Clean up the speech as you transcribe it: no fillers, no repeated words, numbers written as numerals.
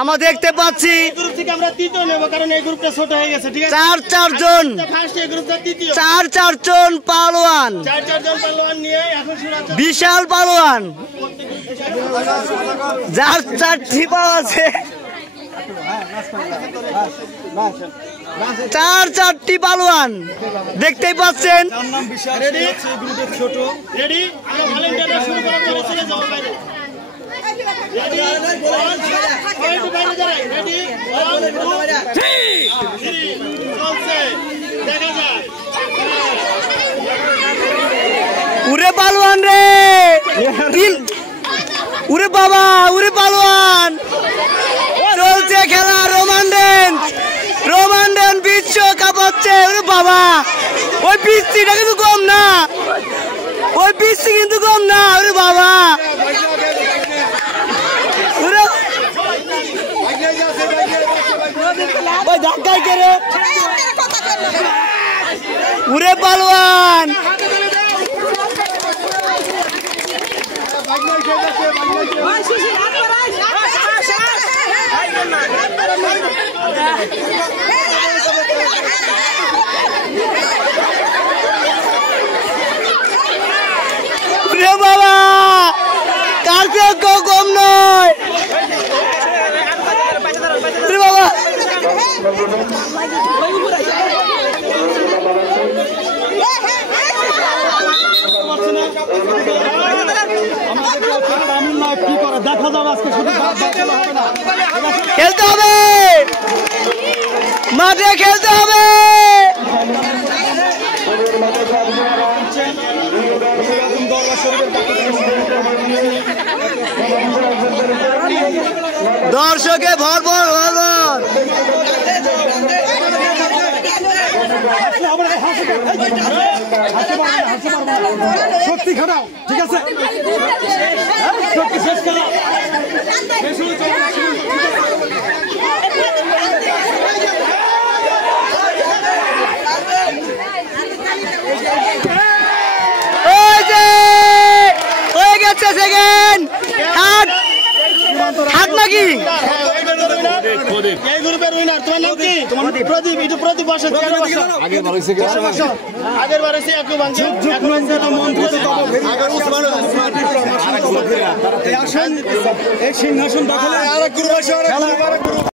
আমরা দেখতে পাচ্ছি গ্রুপ থেকে আমরা তৃতীয় নেব, কারণ এই গ্রুপটা ছোট হয়ে গেছে। ঠিক আছে, 4 জন ফার্স্ট এই গ্রুপটা তৃতীয়, 4 জন পালোয়ান, 4 জন পালোয়ান নিয়ে এখন শুরু হচ্ছে বিশাল পালোয়ান, যার 4টি পা আছে, 4টি পালোয়ান দেখতেই পাচ্ছেন। রেডি, গ্রুপের ছোট রেডি, আমরা ভলেন্টিয়াররা শুরু করা করেছিল যাও বাইরে। রেডি, পয়েন্ট বাইরে যায়। রেডি, 1 2 3 চলছে, দেখা যায়। উরে পালোয়ান রে, উরে বাবা, উরে পালোয়ান, চলছে খেলা। রোমান্ডেন বিশ্বকাপ হচ্ছে। উরে বাবা, ওই পিস্তিটা কিন্তু কম না, ওই পিস্তি কিন্তু কম না। উরে বাবা, ওই ধাক্কাই করে উরে পালোয়ান। বাবা, কার কেউ কম নয়। বাবা, দেখা যাবে আজকে, খেলতে হবে, মাঠে খেলতে হবে। দর্শকে ভরভর ভরভর। শক্তি খাটাও, ঠিক আছে, শক্তি শেষ করা। হয়ে গেছে সেকেন্ড হাত নাকি? এই গ্রুপের উইনার তোমার নাম কি? প্রদীপ। একটু প্রদীপ বসে, আগের বার এসে একটু ভাঙছে, এই সিংহাসন দখলে আরেক গ্রুপ আছে।